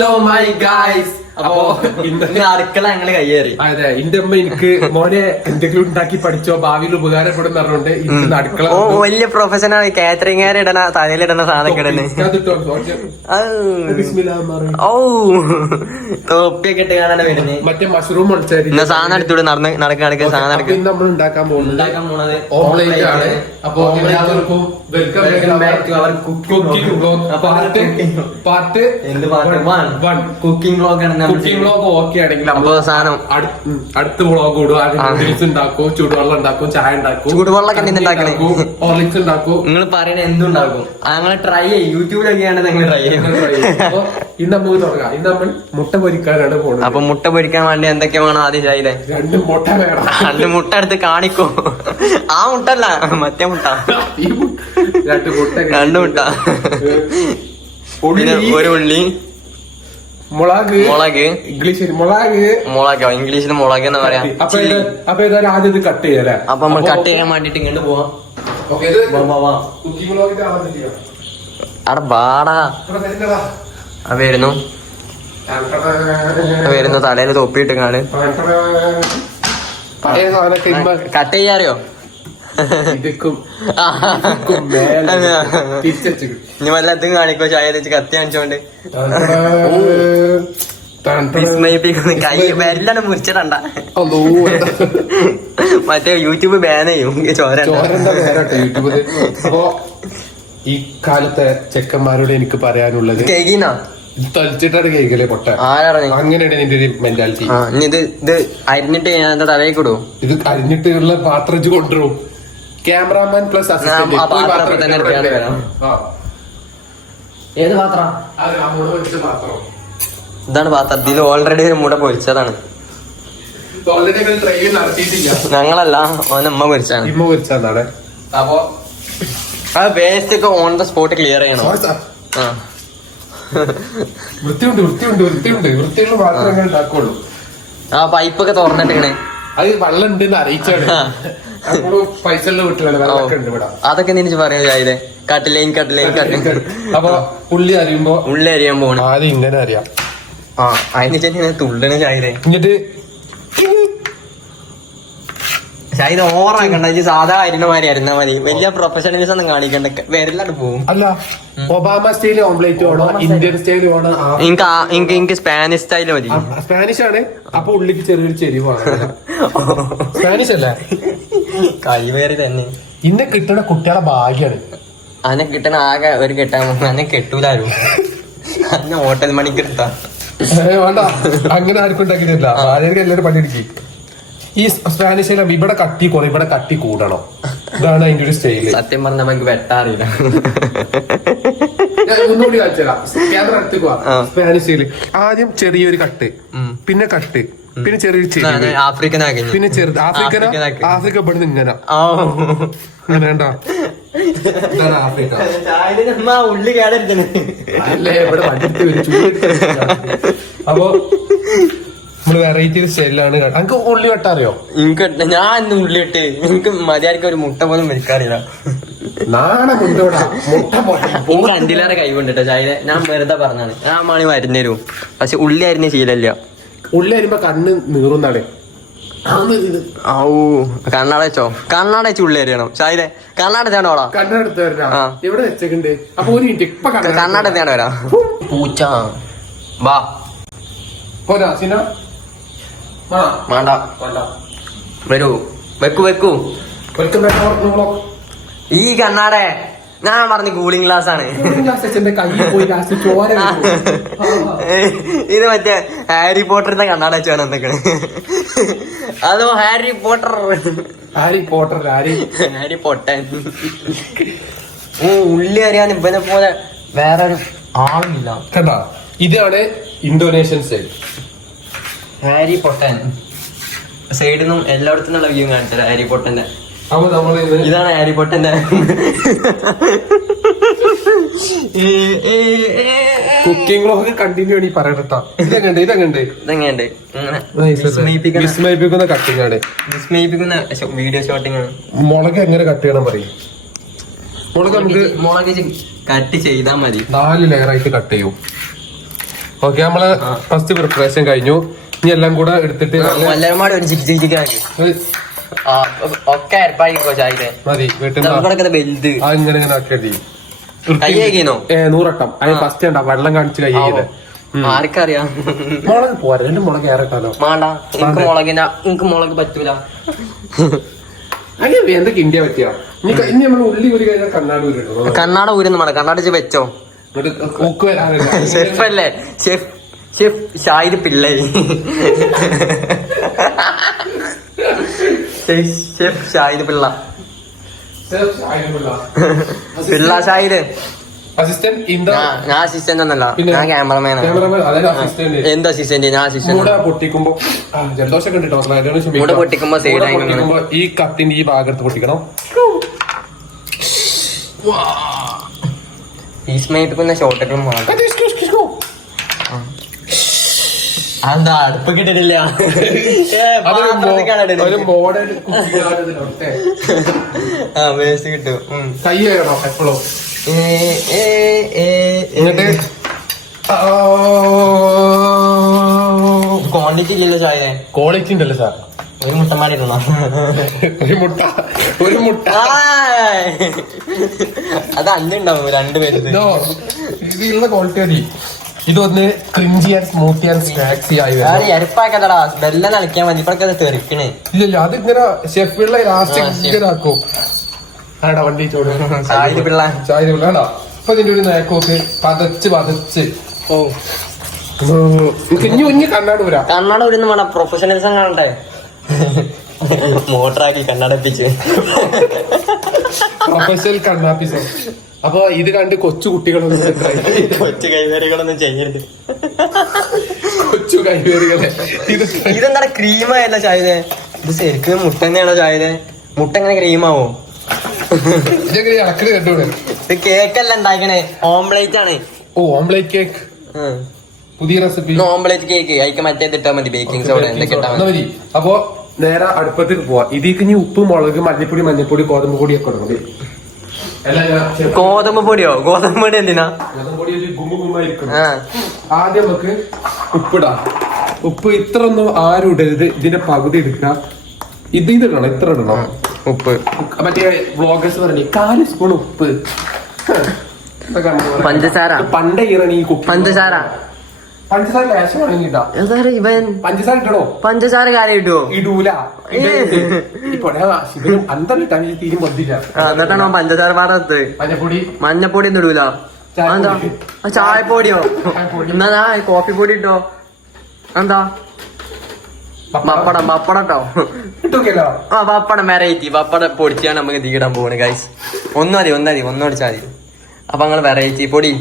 Hello my guys. അപ്പൊ ഇന്ന് അടുക്കള ഞങ്ങള് കയ്യേറി. അതെ, എന്റെ അമ്മ എനിക്ക് മോനെ എന്തെങ്കിലും ഉണ്ടാക്കി പഠിച്ചോ, ഭാവിയിൽ ഉപകാരപ്പെടും പറഞ്ഞോണ്ട് ഇന്ന് അടുക്കള വലിയ പ്രൊഫഷണൽ കാറ്ററിംഗ് ഇടണ തലയിലിടണ സാധനമൊക്കെ ഇടണേ. ഓ തോപ്പിയൊക്കെ ഇട്ട് കാണാൻ വരുന്നത്. മറ്റേ മഷ്റൂം ഇന്ന് സാധനം എടുത്തോട് നടക്കുക സാധനം എടുക്കുക. നമ്മൾ ഉണ്ടാക്കാൻ പോകുന്നത് ഓംലേറ്റ് ആണ്. അപ്പൊ എല്ലാവർക്കും welcome back to our cooking vlog part cooking vlog ആണ്. കുക്കിംഗ് വ്ലോഗ് ഓക്കെ ആണെങ്കിൽ അപ്പൊ സാധനം അടുത്ത വ്ലോഗ് ഇടും. നൂഡിൽസ് ഉണ്ടാക്കും, ചൂടുവെള്ളം ഉണ്ടാക്കും, ചായ ഉണ്ടാക്കും, ചൂടുവെള്ളം ഉണ്ടാക്കണേ, ഹോർലിക്സ് ഉണ്ടാക്കും. നിങ്ങൾ പറയണ എന്തുണ്ടാക്കും ഞങ്ങൾ ട്രൈ ചെയ്യും. യൂട്യൂബിലൊക്കെയാണ് നിങ്ങൾ ട്രൈ ചെയ്യും. ഇന്ന് നമുക്ക് തുടങ്ങാം. ഇന്ന് നമ്മൾ മുട്ട പൊരിക്കാനാണ് പോകുന്നത്. അപ്പൊ മുട്ട പൊരിക്കാൻ വേണ്ടി എന്തൊക്കെ വേണം ആദ്യം ചെയ്തേ? 2 മുട്ട വേണം. 2 മുട്ട എടുത്ത് കാണിക്കോ. ആ മുട്ടല്ല, മറ്റേ മുട്ട. 2 മുട്ട, പിന്നെ 1 ഉള്ളി, മുളക് ഇംഗ്ലീഷിൽ മുളക് എന്ന് പറയാം. അപ്പൊ ഏതായാലും ആദ്യം ഇത് കട്ട് ചെയ്യാല്ലേ. അപ്പൊ നമ്മൾ കട്ട് ചെയ്യാൻ വേണ്ടിട്ട് ഇങ്ങോട്ട് പോവാം. അവിടെ ബാടാ വരുന്നു തലയിൽ തൊപ്പിയിട്ട് കാണും. കട്ട് ചെയ്യാറിയോ? ഇനി വല്ല എന്തും കാണിക്കോ ചായ വെച്ച് കത്തി കാണിച്ചോണ്ട് വിസ്മയിപ്പിക്കുന്നു. കൈ വരലാണ് മുറിച്ചിടണ്ട. മറ്റേ യൂട്യൂബ് ബാൻ ചെയ്യും ചോര. അപ്പൊ ഈ കാലത്തെ ചെക്കന്മാരോട് എനിക്ക് പറയാനുള്ളത് കേക്കിനാ തളിച്ചിട്ടാണ് കേക്കല്ലേ പൊട്ട. അങ്ങനെയാണ് നിന്റെ ഒരു മെന്റാലിറ്റി. ഇത് അരിഞ്ഞിട്ട് ഞാൻ എന്താ തലയിൽ കൊടു. ഇത് അരിഞ്ഞിട്ടുള്ള പാത്രം കൊണ്ടുവരും. Cameraman plus assistant. ഏത് പാത്രം? ഇതാണ് പാത്രം. ഇതിൽ ഓൾറെഡി ഒരു മുട പൊരിച്ചതാണ്. ഞങ്ങളല്ല, ഓനമ്മ പൊരിച്ചാണ്. ഇമ്മ പൊരിച്ചാണ്. അപ്പൊ ആ വേസ്റ്റ് ഒക്കെ ഓൺ ദ സ്പോട്ട് ക്ലിയർ ചെയ്യണം. വൃത്തിയുള്ള പാത്രങ്ങൾ ഉണ്ടാക്കുള്ളൂ. ആ പൈപ്പൊക്കെ തുറന്നിട്ടിങ്ങനെ അത് വെള്ളം ഉണ്ടെന്ന് അറിയിച്ചാണ്. പൈസ അതൊക്കെ എനിക്ക് പറയാൻ ചായതേ. കട്ടിലേൻ അപ്പൊ ഉള്ളി അരിയാൻ പോണം. ആദ്യം ഇങ്ങനെ അറിയാം. ആ അതിന് ചേച്ചി തുള്ളണ ചായതേ. എന്നിട്ട് ചായത ഓവറാക്കണ്ട. സാധാ അരിണമാരി അരുന്നാ മതി. വലിയ പ്രൊഫഷണലിസം ഒന്നും കാണിക്കണ്ട. വിരലാണ് പോവും. അല്ല, ഒബാമ സ്റ്റൈൽ ഓംലേറ്റ് വേണോ, ഇന്ത്യൻ സ്റ്റൈൽ വേണോ? എനിക്ക് സ്പാനിഷ് സ്റ്റൈല് മതി. സ്പാനിഷ് ആണ്. അപ്പൊ ഉള്ളിക്ക് ചെറിയൊരു ചെരിവാണ്. സ്പാനിഷ് അല്ലേ? കൈവേറി തന്നെ. ഇന്നെ കിട്ടണ കുട്ടികളെ ഭാഗ്യാണ്. അന്നെ കിട്ടണ ആകെ ഒരു കെട്ടാൻ അന്നെ കെട്ടൂലാരും. അന്നെ ഹോട്ടൽ മണിക്ക് എടുത്താ വേണ്ട. അങ്ങനെ ആർക്കും ഉണ്ടാക്കിയിട്ടില്ല. ആരെങ്കിലും എല്ലാവരും പണിയെടുക്കി. ഈ സ്പാനിഷിൽ ഇവിടെ കട്ടി കുറേ, ഇവിടെ കട്ടി കൂടണോ. ഇതാണ് അതിന്റെ ഒരു സ്റ്റൈല്. സത്യം പറഞ്ഞ നമുക്ക് വെട്ടാറില്ല. ഒന്നുകൂടി കാണിച്ചുതരാം. ക്യാമറ അടുത്തേക്ക് പോവാ. സ്പാനിഷില് ആദ്യം ചെറിയൊരു കട്ട്, പിന്നെ കട്ട്, പിന്നെ ചെറിയൊരു ചെറിയ ആഫ്രിക്കൻ, പിന്നെ ചെറുത് ആഫ്രിക്ക പെടുന്ന ഇങ്ങനെ വേണ്ട. ഇതാണ് ആഫ്രിക്ക. ഉള്ളി കേടരുത്തണ്. അപ്പൊ നമ്മള് വെറൈറ്റി സ്റ്റൈലിലാണ്. എനിക്ക് ഉള്ളി വെട്ടാറിയോ? എനിക്ക് ഞാൻ ഇന്ന് ഉള്ളി ഇട്ട് എനിക്ക് മര്യാദക്ക് ഒരു മുട്ട പോലും വെക്കാറില്ല. രണ്ടിലേറെ കൈ കൊണ്ടിട്ടോ ചായ. ഞാൻ വെറുതെ പറഞ്ഞാണ്. ഞാൻ മണി മരുന്ന് തരും. പക്ഷെ ഉള്ളി അരിഞ്ഞ ശീലല്ല. ഉള്ളി അരിയുമ്പോ കണ്ണ് നീറുന്നാണ്. കണ്ണാട വെച്ചോ? കണ്ണാട വെച്ച് ഉള്ളി അരിയണം. ചായലെ കണ്ണാട തേണ്ടോടാ. കണ്ണെടുത്ത് എവിടെ വെച്ചിട്ടുണ്ട്? അപ്പൊ ഒരു മിനിറ്റ് കണ്ണാട തേണ്ട വരാം. പൂച്ച വാ വേണ്ട വരൂ. വെക്കൂ. ഈ കണ്ണാടെ ഞാൻ പറഞ്ഞ കൂളിംഗ് ഗ്ലാസ് ആണ്. ഇത് മറ്റേ ഹാരി പോട്ടറിന്റെ കണ്ണാട വെച്ചാണ് എന്തൊക്കെ. അതോ ഹാരി പോട്ടൻ. ഉള്ളി അറിയാൻ ഇവനെ പോലെ വേറൊരു ആളില്ല. കണ്ടാ, ഇതാണ് ഇന്തോനേഷ്യൻ സ്റ്റൈൽ. ഹാരി പൊട്ടൻ സൈഡിൽ നിന്നും എല്ലായിടത്തും നിന്നുള്ള വ്യൂ കാണിച്ചത് ഹാരി പൊട്ടന്റെ. ഇതാണ് ഹാരി പൊട്ടന്റെ. കുക്കിംഗ് വ്ലോഗ് കണ്ടിന്യൂ ആണ് ഈ പറയട്ടാ. ഇതെങ്ങണ്ട് വിസ്മയിപ്പിക്കുന്ന കട്ടിംഗ് ആണ്. വിസ്മയിപ്പിക്കുന്ന വീഡിയോ ഷോട്ടിംഗ് ആണ്. മുളക് എങ്ങനെ കട്ട് ചെയ്യണം പറയും. മുളക് കട്ട് ചെയ്താൽ മതി. 4 ലെയർ ആയിട്ട് കട്ട് ചെയ്യും. ഓക്കെ നമ്മള് ഫസ്റ്റ് പ്രിപ്പറേഷൻ കഴിഞ്ഞു. ഇനി എല്ലാം കൂടെ എടുത്തിട്ട് എല്ലാവരും ഒരു ചിക്കി ഒക്കെ അരപ്പായിക്കോ ചായയിലെ മതി. വീട്ടിൽ വലുത് ഇങ്ങനെ ഇങ്ങനെ ആക്കിയതി കയ്യേക്കോ 100 വട്ടം. അതിന് ഫസ്റ്റ് ഉണ്ടാ വെള്ളം കാണിച്ച് കയ്യേത്. ആർക്കറിയാം മുളക് പോരാ, 2 മുളക് ഏറെട്ടാലോ. വേണ്ട എനിക്ക് മുളക് പറ്റൂല. അങ്ങനെ എന്തൊക്കെ ഇന്ത്യ പറ്റിയാ. ഇനി നമ്മൾ ഉള്ളി ഒരു കഴിഞ്ഞാൽ കണ്ണാട് ഊരിട്ടോ. കണ്ണാട ഊരുന്നു വേണം, കണ്ണാടിച്ച് വെച്ചോ. ഷെഫ് അല്ലേ, ഷെഫ് ഷാഹിദ് പിള്ളേ. ഷെഫ് ഷാഹിദ് പിള്ള പിള്ള ഷാഹിദ്. ഞാൻ അസിസ്റ്റന്റ് ഒന്നല്ല, ഞാൻ ക്യാമറമാനാണ്. എന്ത് അസിസ്റ്റന്റ്? ഞാൻ അസിസ്റ്റന്റ്. പൊട്ടിക്കുമ്പോ ജലദോഷം മൂട പൊട്ടിക്കുമ്പോ സൈഡായി ഈ കത്തിന്റെ ഈ ഭാഗത്ത് പൊട്ടിക്കണം. ഈസ്മയിപ്പിക്കുന്ന ഷോട്ടുകളും മാത്രം. അതെന്താ അടുപ്പ് കിട്ടിട്ടില്ല? വേസ്റ്റ് കിട്ടും. കൈ വേണോ എപ്പോഴും? ക്വാണ്ടിറ്റി ഇല്ലല്ലോ ചായ. ക്വാളിറ്റി ഉണ്ടല്ലോ സാർ. ഒരു മുട്ടമാരി ഒരു മുട്ട അത് അന്നുണ്ടാവും 2 പേര്. ഇതിലുള്ള ക്വാളിറ്റി മതി. ഇതൊന്ന് ക്രിഞ്ചി ആൻഡ് സ്മൂത്തി ആൻഡ് സ്നാക്സി ആയി എരപ്പാക്കതടാ. വെല്ലം കളിക്കാൻ മതി. ഇപ്പൊക്കെ അത് തെറിക്കണേ. ഇല്ലല്ലോ, അതിങ്ങനെ ഷെഫുള്ള ലാസ്റ്റ് ഇങ്ങനെ ആക്കും. ആടാ വണ്ടി ചോട് ഷാഹിദ് പിള്ള. ഷാഹിദ് പിള്ള ആടാ. അപ്പൊ ഇതിന്റെ ഒരു നേക്കോക്ക് പതച്ച് ഇനി കണ്ണാട് വരാം. കണ്ണാട ഊരുന്ന് വേണം, പ്രൊഫഷണലിസം കാണണ്ടേ. മോട്ടറാക്കി കണ്ണടപ്പിച്ച് പ്രൊഫഷണൽ കണ്ണാപ്പിസം. അപ്പൊ ഇത് കണ്ട് കൊച്ചു കുട്ടികളൊന്നും കൊച്ചു കൈവേറികളൊന്നും ചെയ്യരുത്. കൊച്ചു കൈവേറികളെ ഇതെന്താണ് ക്രീമായല്ല ചായതെ? ഇത് ശരിക്കും മുട്ട തന്നെയാണോ ചായതെ? മുട്ട എങ്ങനെ ക്രീമാവോ? ഇളക്കല് കണ്ടൂടെ? ഇത് കേക്കല്ല ഉണ്ടാക്കണേ, ഓംപ്ലേറ്റ് ആണ്. ഓ, ഓംപ്ലേറ്റ് കേക്ക് പുതിയ റെസിപ്പി. ഓംപ്ലേറ്റ് കേക്ക് അയക്ക് മറ്റേതിട്ടാ മതി, ബേക്കിംഗ് സോഡ എന്തൊക്കെ ഇട്ടാ മതി. അപ്പൊ നേരെ അടുപ്പത്തേക്ക് പോവാ. ഇതിക്ക് ഇനി ഉപ്പ്, മുളക്, മഞ്ഞപ്പൊടി, ഗോതമ്പ് പൊടി ഒക്കെ ഇടണം. ഗോതമ്പ് പൊടിയോ? ഗോതമ്പ് പൊടി എന്തിനാ? ഗോതമ്പൊടി ഗുമ്മായിരിക്കണം. ആദ്യം നമുക്ക് ഉപ്പിടാം. ഉപ്പ് ഇത്ര ഒന്നും ആരും ഇടരുത്, ഇതിന്റെ പകുതി എടുക്കുക. ഇത് ഇടണം, ഇത്ര ഇടണം ഉപ്പ്. മറ്റേ വ്ളോഗേഴ്സ് പറഞ്ഞേ 4 സ്പൂൺ ഉപ്പ്. പഞ്ചസാര പണ്ടേ ഇറങ്ങി പഞ്ചസാര ഇവൻ പഞ്ചസാര ഇടണോ? പഞ്ചസാര കാര്യം ഇടുവോ? ഇടൂല. തീരും പറ്റില്ല. എന്നിട്ടാണോ പഞ്ചസാര പാടത്ത്? മഞ്ഞപ്പൊടി ഒന്നും ഇടൂല. എന്താ ചായപ്പൊടിയോ? എന്നാ കോഫി പൊടി ഇട്ടോ? എന്താ പപ്പടം കേട്ടോ. ആ പപ്പടം വെറൈറ്റി പപ്പടം പൊടിച്ചാണ് നമുക്ക് തീയിടാൻ പോകണേ ഗൈസ്. ഒന്നടിച്ചാൽ മതി. അപ്പൊ ഞങ്ങള് വെറൈറ്റി പൊടി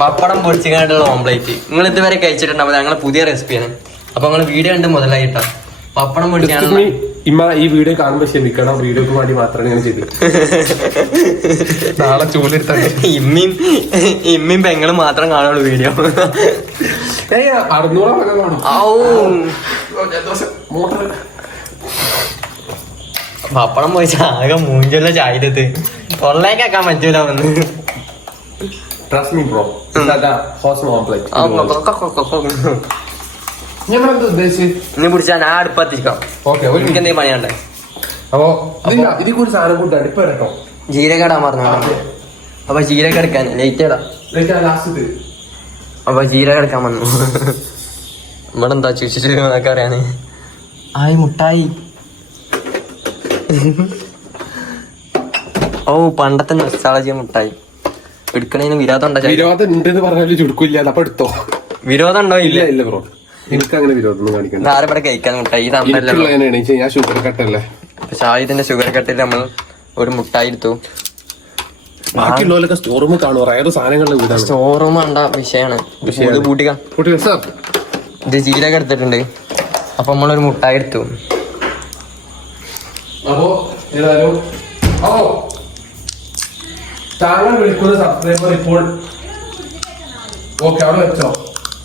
പപ്പടം പൊടിച്ചിട്ടുള്ള ഓംപ്ലേറ്റ് നിങ്ങൾ ഇതുവരെ കഴിച്ചിട്ടുണ്ടാവും. ഞങ്ങളെ പുതിയ റെസിപ്പിയാണ്. അപ്പൊ ഞങ്ങള് വീഡിയോ കണ്ട് മുതലായിട്ടാ പപ്പടം പൊടിച്ചാണ്. ഈ വീഡിയോ കാണുമ്പോ ക്ഷമിക്കണം, വീഡിയോക്ക് വേണ്ടി മാത്രമാണ് ഇങ്ങനെ ചെയ്തത്. നാളെ ചൂലെടുത്ത ഇമ്മിയും പെങ്ങളും മാത്രം കാണുള്ളൂ വീഡിയോ. 600 കാണും. പപ്പടം പോയിച്ച ആകെ മൂഞ്ചല്ല ചായത്ത് കൊള്ളേക്കാക്കാൻ പറ്റൂല. വന്ന് Trust me, bro. ഇനി പിടിച്ചാ ഞാൻ അടുപ്പത്തിരിക്കാം. എനിക്ക് എന്തെങ്കിലും പണിയുണ്ടേ. അപ്പൊ ഇതിൽ ഒരു സാധനം കൂട്ടി അടുപ്പ് വരട്ടോ. ജീരക ഇടാൻ പറഞ്ഞു. അപ്പൊ ജീരക എടുക്കാൻ ലേറ്റ് ഇടാം. അപ്പൊ ജീരക എടുക്കാൻ വന്നു. ഇവിടെ എന്താ ചുച്ചിട്ട് അറിയാന്. ആയി മുട്ടായി. ഓ പണ്ടത്തെ നൊസ്റ്റാളജിയ മുട്ടായി. എടുക്കണേന് വിരോധം ഉണ്ടെന്ന് പറഞ്ഞാലും ചുടുക്കില്ല. അപ്പൊ എടുത്തോ. വിരോധം ഉണ്ടോ? ഇല്ല ബ്രോ, എനിക്ക് അങ്ങനെ വിരോധം കാണിക്കണം. ആരെവിടെ കഴിക്കാൻ മുട്ടായി? ഞാൻ ഷുഗർ കട്ടല്ലേ. ഷാഹിദിന്റെ ഷുഗർ കട്ടിൽ നമ്മൾ ഒരു മുട്ടായി എടുത്തു. ബാക്കിയുള്ളവരൊക്കെ സ്റ്റോർ റൂം കാണും. വേറെ സാധനങ്ങളുടെ വീടാണ്. സ്റ്റോർ റൂം വേണ്ട വിഷയമാണ്. ഇത് ജീരക എടുത്തിട്ടുണ്ട്. അപ്പൊ നമ്മളൊരു മുട്ടായി എടുത്തു. അപ്പോ ഏതായാലും താങ്കൾ വിളിക്കുന്ന സബ്സ്ക്രൈബർ ഇപ്പോൾ ഓക്കെ അവിടെ വെച്ചോ.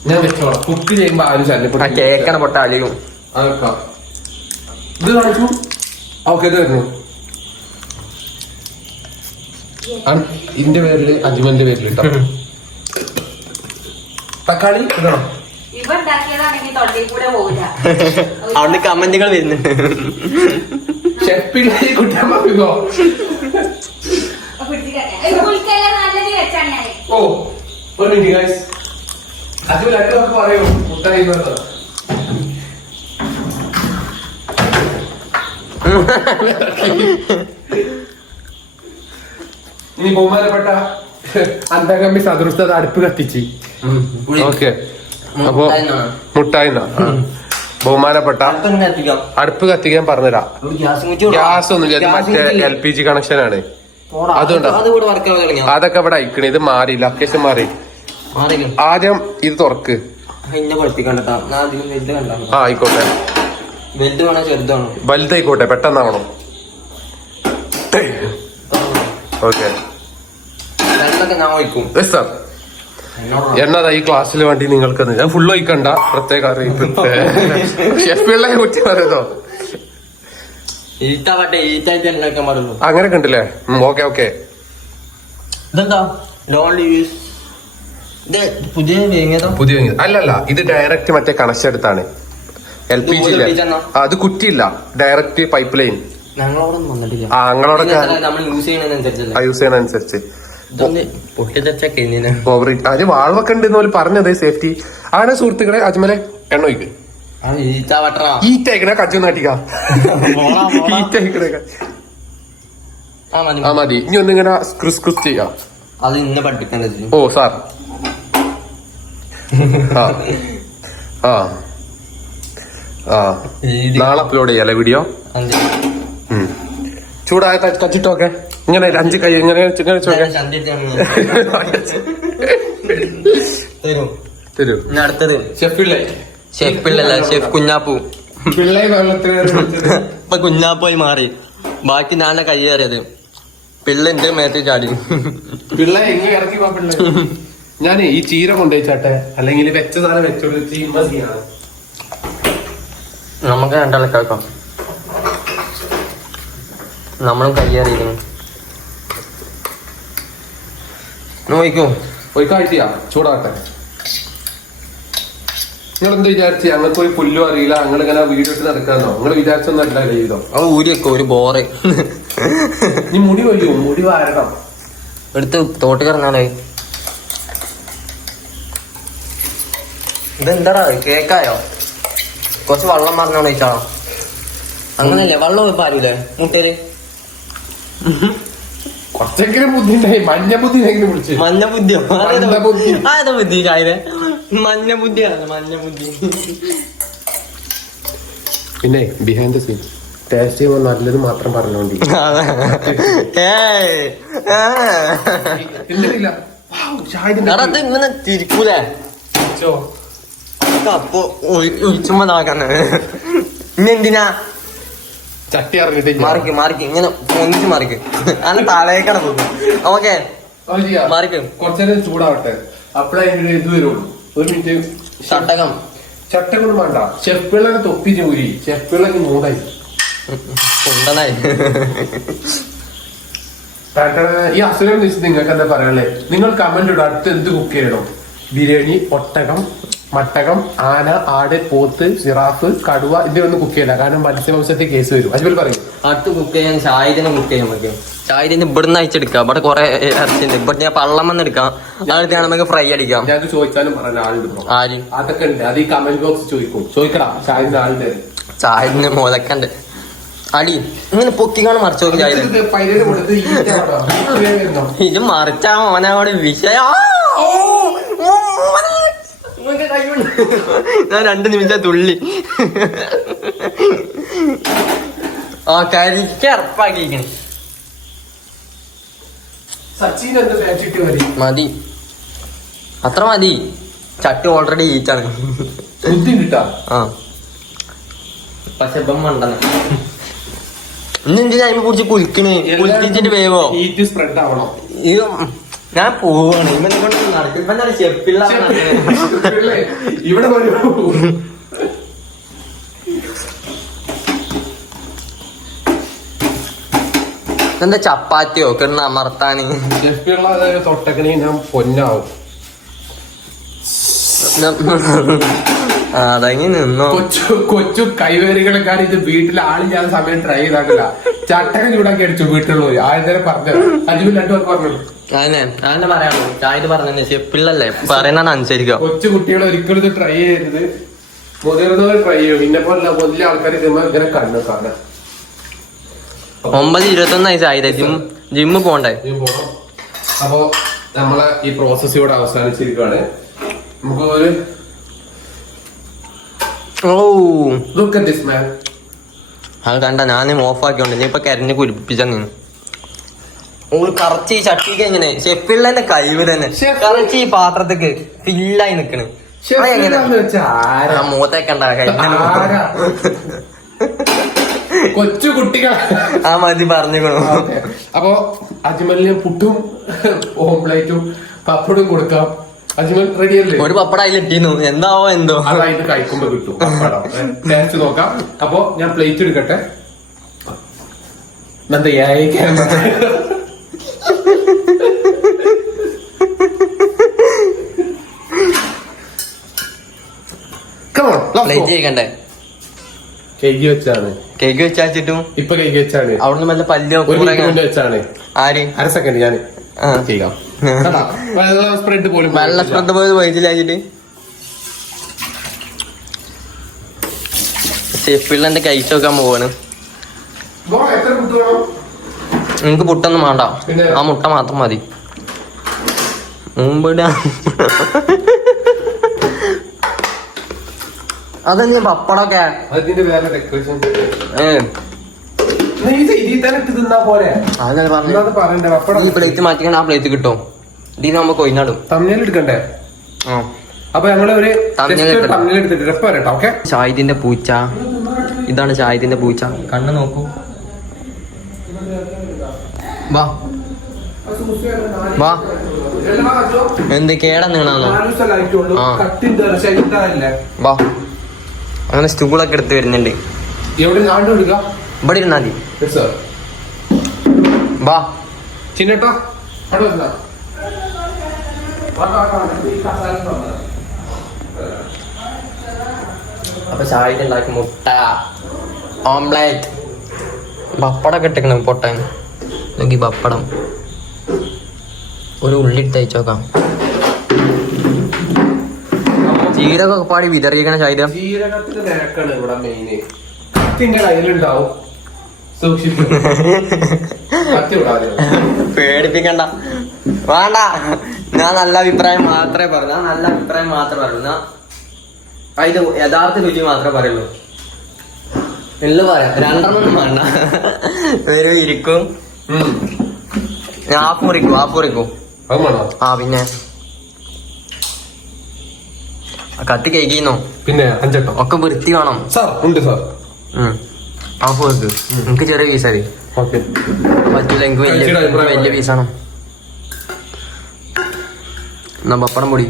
ഞാൻ വെച്ചോളാം. കുക്ക് ചെയ്യുമ്പോ ആരും ശല്യപ്പെടും. കേക്കണ പൊട്ട അലിയും ഇത് കാണിച്ചു. ഓക്കെ, ഇത് വരുന്നു. ഇതിന്റെ പേരില് അജ്മലിന്റെ പേരിൽ ഇട്ടോ. തക്കാളി ഇടണം. അവിടെ കമന്റുകൾ വരുന്നുണ്ട്. ഷെഫിലെ കുറ്റം പറയുന്നോ? ഓ ഒരു മിനിറ്റ് ഗൈസ്, അത് രണ്ടൊക്കെ പറയൂ. മുട്ടായി ഇനി ബഹുമാനപ്പെട്ട അന്തകമ്പി സദൃശത അടുപ്പ് കത്തിച്ച്. ഓക്കെ, അപ്പൊ മുട്ടായി ബഹുമാനപ്പെട്ട അടുപ്പ് കത്തിക്കാൻ പറഞ്ഞുതരാ. ഗ്യാസ് ഒന്നുമില്ല, മറ്റേ LPG കണക്ഷൻ ആണ്. അതുകൊണ്ട് അതൊക്കെ ഇവിടെ അയക്കണേ. ഇത് മാറി, ലൊക്കേഷൻ മാറി. ആദ്യം ഇത് തുറക്ക്. ആയിക്കോട്ടെ, വലുതായിക്കോട്ടെ, പെട്ടെന്നാവണം. ഓക്കെ സാർ, എന്നതാ ഈ ക്ലാസ്സിൽ വേണ്ടി നിങ്ങൾക്ക് ഞാൻ ഫുള്ള് ഒഴിക്കണ്ട, പ്രത്യേക അറിയിപ്പ്. ഷെഫിളെ കുറിച്ച് പറയുന്നോ? അങ്ങനെ കണ്ടില്ലേ? Okay okay. പുതിയ അല്ലല്ല, ഇത് ഡയറക്റ്റ് മറ്റേ കണക്ഷൻ എടുത്താണ്. LPG അത് കുറ്റിയില്ല, ഡയറക്റ്റ് പൈപ്പ് ലൈൻ. ഞങ്ങളോടൊക്കെ യൂസ് ചെയ്യണനുസരിച്ച് അത് വാൾവൊക്കെ ഉണ്ട് പോലെ പറഞ്ഞത് സേഫ്റ്റി ആണ്. സുഹൃത്തുക്കളെ അജ്മലെ എണ്ണ ഒഴിക്ക്. ഈറ്റയക്കണ കച്ചു നാട്ടിക്ക ആ മതി. ഇനി ഒന്നിങ്ങനെ ക്രിസ് ക്രിസ് ചെയ്യാം. ഓ സാർ, നാളെ അപ്ലോഡ് ചെയ്യാലേ വീഡിയോ. ചൂടായ കച്ചിട്ടോക്കെ ഇങ്ങനെ 5 കൈ ഇങ്ങനെ തരൂ. അടുത്തത് ഷെഫില്ലേ? ഷെഫില്ലല്ല, ഷെഫ് കുഞ്ഞാപ്പു. പിള്ളേ ഇപ്പൊ കുഞ്ഞാപ്പായി മാറി. ബാക്കി ഞാനെ കയ്യേറിയത്. പിള്ളേന്റെ മേത്ത് ചാടി. പിള്ളേ എങ്ങനെ ഇറക്കി പോ പിള്ളേ. ഞാൻ ഈ ചീര കൊണ്ടുവച്ചാട്ടെ, അല്ലെങ്കിൽ വെച്ച സാധനം വെച്ചോണ്ട് നമുക്ക് രണ്ടാൾക്കാക്കാം. നമ്മളും കയ്യേറിയിരുന്നു. നോക്കൂ, ഒഴിക്കാഴ്ചയാ ചൂടാട്ടെ. നിങ്ങൾ എന്ത് വിചാരിച്ചു? ഞങ്ങൾക്ക് ഒരു പുല്ലും അറിയില്ല, ഞങ്ങൾ ഇങ്ങനെ വീഡിയോ ഇട്ട് നടക്കാന്നോ? നിങ്ങൾ വിചാരിച്ചൊന്നും അല്ല ചെയ്തോ? അത് ഊരിയൊക്കെ ഒരു ബോറ്. നീ മുടി കൊയ്യോ? മുടി വാരണം. എടുത്ത് തോട്ട് കറങ്ങാനേ. ഇതെന്താടാ കേക്കായോ? കുറച്ച് വെള്ളം പറഞ്ഞോണ്ട് ചോദിച്ചാ. അങ്ങനല്ലേ, വെള്ളം പാരൂലേ മുട്ടയില്? കുറച്ചെങ്കിലും ബുദ്ധി ഉണ്ടായി. മഞ്ഞ ബുദ്ധി വിളിച്ചു. മഞ്ഞ ബുദ്ധിയോ? ആയതാ ബുദ്ധി ചായ. മഞ്ഞ ബുദ്ധിയാണ്, മഞ്ഞ ബുദ്ധി. പിന്നെ ബിഹൈൻഡ് ദ സീൻ ടേസ്റ്റ് ചെയ്യുമ്പോൾ നല്ലത് മാത്രം പറഞ്ഞോണ്ടി. ഇങ്ങനെ തിരിക്കൂലേ? അപ്പൊ ഒഴിച്ചുമ്പോ നോക്കാണ്. ഇനി എന്തിനാ ചട്ടി ഇറങ്ങിട്ട് മാറിക്ക് ഇങ്ങനെ ഒന്നിച്ച് മാറിക്ക്. അല്ല താഴേക്കാണ് പോകും. ഓക്കെ, മാറിക്ക്. കുറച്ചേരം ചൂടാവട്ടെ, അപ്പഴേ ഇത് വരുള്ളൂ. ഒരു മിനിറ്റ്. ചട്ടകം വേണ്ട. ഷെഫിളൊക്കെ തൊപ്പി ചൂരി. ഷെഫിളൊക്കെ മൂടായി കൊണ്ടനായി. ഈ അസുരം വെച്ച് നിങ്ങൾക്ക് എന്താ പറയാല്ലേ? നിങ്ങൾ കമന്റ് ഇടും അടുത്ത് എന്ത് കുക്ക് ചെയ്യണം. ബിരിയാണി, ഒട്ടകം, മട്ടകം, ആന, ആട്, പോത്ത്, ജിറാഫ്, കടുവ ഇതിനൊന്നും കുക്ക് ചെയ്യില്ല, കാരണം മത്സ്യവംശത്തിൽ കേസ് വരും. അജ്മൽ പറയും. അടുത്ത് കുക്ക് ചെയ്യാൻ ഷാഹിദിനെ കുക്ക് ചെയ്യാൻ പറ്റും. ഷാഹിദിന് ഇവിടുന്ന് അയച്ചെടുക്കാം. ഇവിടെ കുറെ ഇറച്ചിണ്ട്. ഇവിടെ ഞാൻ പള്ളം വന്നെടുക്കാം. അടുത്താണ് നമുക്ക് ഫ്രൈ അടിക്കാം. ഞങ്ങൾക്ക് ചോദിച്ചാലും പറഞ്ഞ ആളുണ്ട്. ആര്? അതൊക്കെ ഉണ്ട്. അത് ഈ കമന്റ് ബോക്സ് ചോദിക്കടാ. ഷാഹിദിന്റെ ആളുണ്ട്. ഷാഹിദിന് മുതക്കണ്ട് അടി ഇങ്ങനെ പൊക്കിക്കാണ് മറിച്ച് നോക്കി. ഇത് മറിച്ചാ മോനോട് വിഷയ. ഞാൻ 2 നിമിഷം തുള്ളി. ആ കരിക്ക് ഉറപ്പാക്കിയിരിക്കണ മതി. അത്ര മതി. ചട്ടി ഓൾറെഡി ഈറ്റാണ്. ആ പക്ഷെ ഇപ്പം മണ്ടന. ഇന്നെന്തിനാ അതിനെ കുറിച്ച് കുലിക്കണ്? കുലിച്ചിട്ട് വേവോ? ഇത് ഞാൻ പോവാണ്. ഇവനെ കൊണ്ട് നടക്കും. ഇപ്പൊ എന്താണ് ഷെഫിള്ള ഇവിടെ എന്താ ചപ്പാത്തിയോ കിടന്ന് അമർത്താന്? തൊട്ടക്കണി ഞാൻ പൊന്നാവും. അതങ്ങി നിന്നോ. കൊച്ചു കൈവേറികളെക്കാൾ ഇത് വീട്ടിലെ ആളില്ലാത്ത സമയം ട്രൈ ചെയ്താക്കില്ല. ചട്ടകം ചൂടാക്കി അടിച്ചു വീട്ടിലുള്ളത്. ആദ്യം പറഞ്ഞത് അജുവിൽ 2 പേർക്ക് പറഞ്ഞു. അതന്നെ പറയാണോ ചായത് പറഞ്ഞ പിള്ളല്ലേ പറയുന്ന അനുസരിക്കാം. കൊച്ചു കുട്ടികൾ ഒരിക്കലും ഇത് ട്രൈ ചെയ്യരുത്. മുതിർന്നവർ ട്രൈ ചെയ്യും. പിന്നെ പോലെ വലിയ ആൾക്കാർ ഇങ്ങനെ കണ്ണു കാണാൻ. 9:21 ആയി ജിമ്മ് പോണ്ടേ. അപ്പോ നമ്മളെ ഈ പ്രോസസ് ഇവിടെ അവസാനിച്ചിരിക്കുകയാണ്. നമുക്ക് ഒരു അത് കണ്ട ഞാനും ഓഫാക്കിയോണ്ട് നീ ഇപ്പൊ കരഞ്ഞ് കുരിപ്പിച്ച നിന്ന് ഓള് കറച്ച് ഈ ചട്ടിക്ക് എങ്ങനെ ഷെഫിള്ളന്റെ കഴിവ് തന്നെ കറച്ച് ഈ പാത്രത്തേക്ക് ഫില്ലായി നിക്കണ്. മൂത്തേക്കണ്ട കൊച്ചു കുട്ടികൾ ആ മതി പറഞ്ഞിക്കണു. അപ്പൊ അജ്മലിന് പുട്ടും ഓംപ്ലേറ്റും പപ്പടും കൊടുക്കാം. അജ്മൽ റെഡി അല്ലേ? ഒരു പപ്പടം അതിലിട്ടിന്നു എന്താവോ എന്തോ അതായിട്ട് കഴിക്കുമ്പോ കിട്ടും പപ്പടം. ടേസ്റ്റ് നോക്കാം. അപ്പൊ ഞാൻ പ്ലേറ്റ് എടുക്കട്ടെ. പ്ലേറ്റ് കഴിക്കണ്ടേ? കേക്ക് വെച്ചാണ്. കേക്ക് വെച്ചിട്ടും ഇപ്പൊ കേക്ക് വെച്ചാണ്. അവിടുന്ന് നല്ല പല്ല് വെച്ചാണ്. ആര് 1 സെക്കൻഡ് ഞാൻ ചെയ്യാം. സ്പ്രെഡ് പോലും വെള്ള സ്പ്രെഡ് പോയത് വയറ്റിലാക്കിട്ട് ഷെഫിള്ളന്റെ കഴിച്ചു നോക്കാൻ പോവാണ്. നിങ്ങക്ക് പുട്ടൊന്നും വേണ്ട, ആ മുട്ട മാത്രം മതി. മുമ്പിടാ അതെന്താ പപ്പടൊക്കെ അതിന്റെ വേറെ ഡെക്കറേഷൻ പ്ലേറ്റ് മാറ്റിക്കണ്ട. ആ പ്ലേറ്റ് കിട്ടും. ഇതിന് നമുക്ക് കൊയിനാടും തമ്മിൽ എടുക്കണ്ടേ? അപ്പൊ ഞങ്ങള് ഒരു ഷാഹിദിന്റെ പൂച്ച. ഇതാണ് ഷാഹിദിന്റെ പൂച്ച. കണ്ണ് നോക്കൂ. വാ വാ എന്ത് കേടാ നീണാന്നോ? വാ അങ്ങനെ സ്റ്റൂളൊക്കെ എടുത്ത് വരുന്നുണ്ട്. ഇവിടെ ഇരുന്നാ മതി. വാ ചിന്നട്ടോ അപ്പൊ ഷാഹിദ് ഉണ്ടാക്കി മുട്ട ഓംപ്ലേറ്റ് പപ്പടൊക്കെ ഇട്ടിക്കണം. പൊട്ടൻ നോക്കി പപ്പടം ഒരു ഉള്ളിട്ട് തയ്ച്ചോക്കാം. ജീരകൊക്കെ പാടി വിതറിയിക്കണ ഷാഹിദ. ജീരകത്തിന്റെ നിരക്കാണ് ഇവിടെ മെയിൻ. കത്തിന്റെ കയ്യിലുണ്ടാവും. സൂക്ഷിച്ചു പേടിപ്പിക്കണ്ട. വേണ്ട, ഞാൻ നല്ല അഭിപ്രായം മാത്രമേ പറയൂ. അതിന്റെ യഥാർത്ഥ രുചി മാത്രമേ പറയുള്ളൂ. എല്ലാം പറയാം. 2 വേണ്ട. വരും ഇരിക്കും. ഞാൻ ആപ്പ് മുറിക്കും. ആ പിന്നെ കത്തി കഴിക്കുന്നോ? പിന്നെ 5 ഒക്കെ വൃത്തി വേണം. ഉണ്ട് സാർ. ആഫ് വെക്ക്. എനിക്ക് ചെറിയ പീസായി പറ്റൂല. എനിക്ക് വലിയ പീസാണ്. എന്നാ പപ്പടം പൊടി.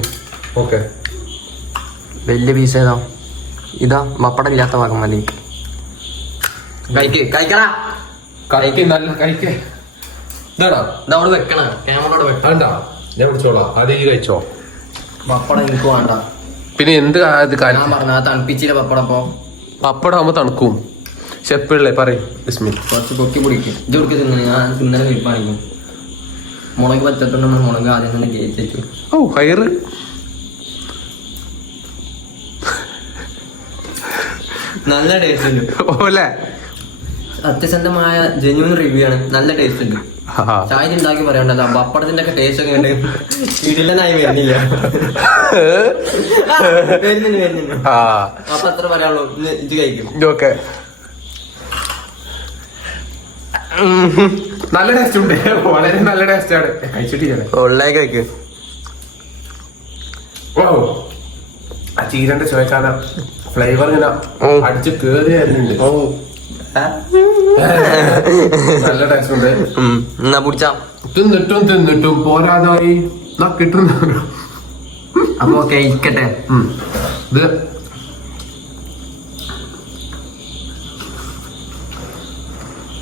വലിയ പീസ് ഏതാ? ഇതാ പപ്പടം ഇല്ലാത്ത ഭാഗം മതി. കഴിക്കടാ. ഇതവിടെ വെക്കണ. ക്യാമറയോട് വെക്കണ്ട. ഞാൻ പിടിച്ചോളാം. ആദ്യം കഴിച്ചോ. പപ്പടം എനിക്ക് വേണ്ട. പിന്നെ എന്ത് ഞാൻ പറഞ്ഞ തണുപ്പിച്ചില്ല പപ്പടം. അപ്പൊ പപ്പടം ആവുമ്പോ തണുക്കും. ഷെപ്പിള്ളേ പറയും. കുറച്ച് പൊക്കി പിടിക്കും. ഇതൊക്കെ തിന്നു. ഞാൻ തിന്നലെ കഴിപ്പാണിക്കും. മുളക് പറ്റത്തുണ്ടെന്ന് മുളക് ആദ്യം തന്നെ കേറ്റി വെച്ചു. ഹയറ് നല്ല ടേസ്റ്റ് ഉണ്ട്. സത്യസന്ധമായ ജെന്യൂൻ റിവ്യൂ ആണ്. നല്ല ടേസ്റ്റ് ഉണ്ട്. ചായ ഉണ്ടാക്കി പറയണ്ടല്ലോ. പപ്പടത്തിന്റെ ഒക്കെ ടേസ്റ്റ് ഒക്കെ ഉണ്ട്. ഇടലനായി വരുന്നില്ല. അപ്പൊ അത്ര പറയാനുള്ളൂ. ഇത് കഴിക്കും. നല്ല ടേസ്റ്റ് ഉണ്ട്. വളരെ നല്ല ടേസ്റ്റ് ആണ്. കഴിച്ചിട്ട് കഴിക്കും. ആ ചീരന്റെ ചോദിക്കാന ഫ്ലേവർ ഇങ്ങനെ അടിച്ച് കേറിയായിരുന്നുണ്ട്. നല്ല ടേസ്റ്റ് ഉണ്ട്. എന്നാ പിടിച്ചാ തിന്നിട്ടും പോരാതായി കിട്ടുന്ന. അപ്പൊ കഴിക്കട്ടെ. ഇത്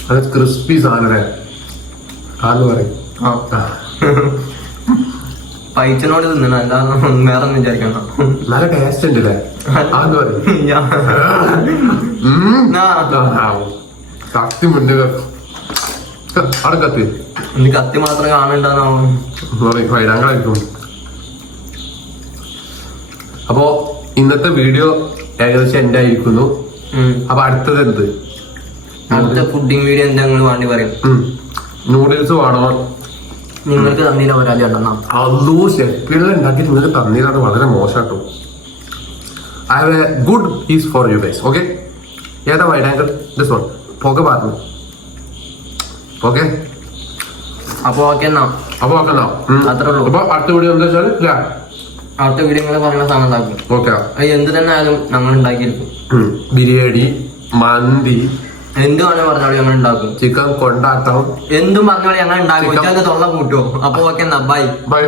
അത് ക്രിസ്പി സാധനം ആന്ന് പറയും. പൈച്ചനോട് തിന്നണം അല്ലാതെ വേറെ ഒന്നും വിചാരിക്കണം. നല്ല ടേസ്റ്റ് ഉണ്ട് അല്ലേ? കത്തി മുന്നേ അവിടെ കത്തി ഇനി കത്തി മാത്രം കാണണ്ടാവും. വൈരാങ്ങളായിരിക്കും. അപ്പോ ഇന്നത്തെ വീഡിയോ ഏകദേശം എൻഡ് ആയിരിക്കുന്നു. അപ്പൊ അടുത്തത് എന്ത്? അടുത്ത ഫുഡിങ് വീഡിയോ എന്താ നിങ്ങൾ വേണ്ടി പറയും? നൂഡിൽസ് വേണോ? നിങ്ങൾക്ക് തന്നീല പരാതി ഉണ്ടെന്നാ അതോ ഷെഫിലുള്ള ഉണ്ടാക്കി നിങ്ങൾക്ക് തന്നീലാണ് വളരെ മോശമാട്ടോ. I have a good piece for you guys. Okay, ഏതാ വൈഡ് ആംഗിൾ? This one. പുക പറഞ്ഞു. ഓക്കെ, അപ്പൊ ഓക്കെ എന്നാ. അപ്പൊ ഓക്കെ എന്നാ, അത്രേ ഉള്ളൂ. അപ്പൊ അടുത്ത വീഡിയോ എന്താ വെച്ചാൽ അടുത്ത വീഡിയോ നിങ്ങൾ പറഞ്ഞ സാധനം ഉണ്ടാക്കും. ഓക്കെ, അത് എന്ത് തന്നെ ആയാലും ഞങ്ങൾ ഉണ്ടാക്കിയിരിക്കും. ബിരിയാണി, മന്തി, എന്ത് വേണമെങ്കിൽ പറഞ്ഞോളി ഞങ്ങൾ ഉണ്ടാക്കും. ചിക്കൻ കൊണ്ടാട്ടം, എന്തും പറഞ്ഞോളി ഞങ്ങൾ ഉണ്ടാക്കും. തൊള്ള കൂട്ടുമോ? അപ്പൊ ഓക്കെ എന്നാ, ബൈ ബൈ.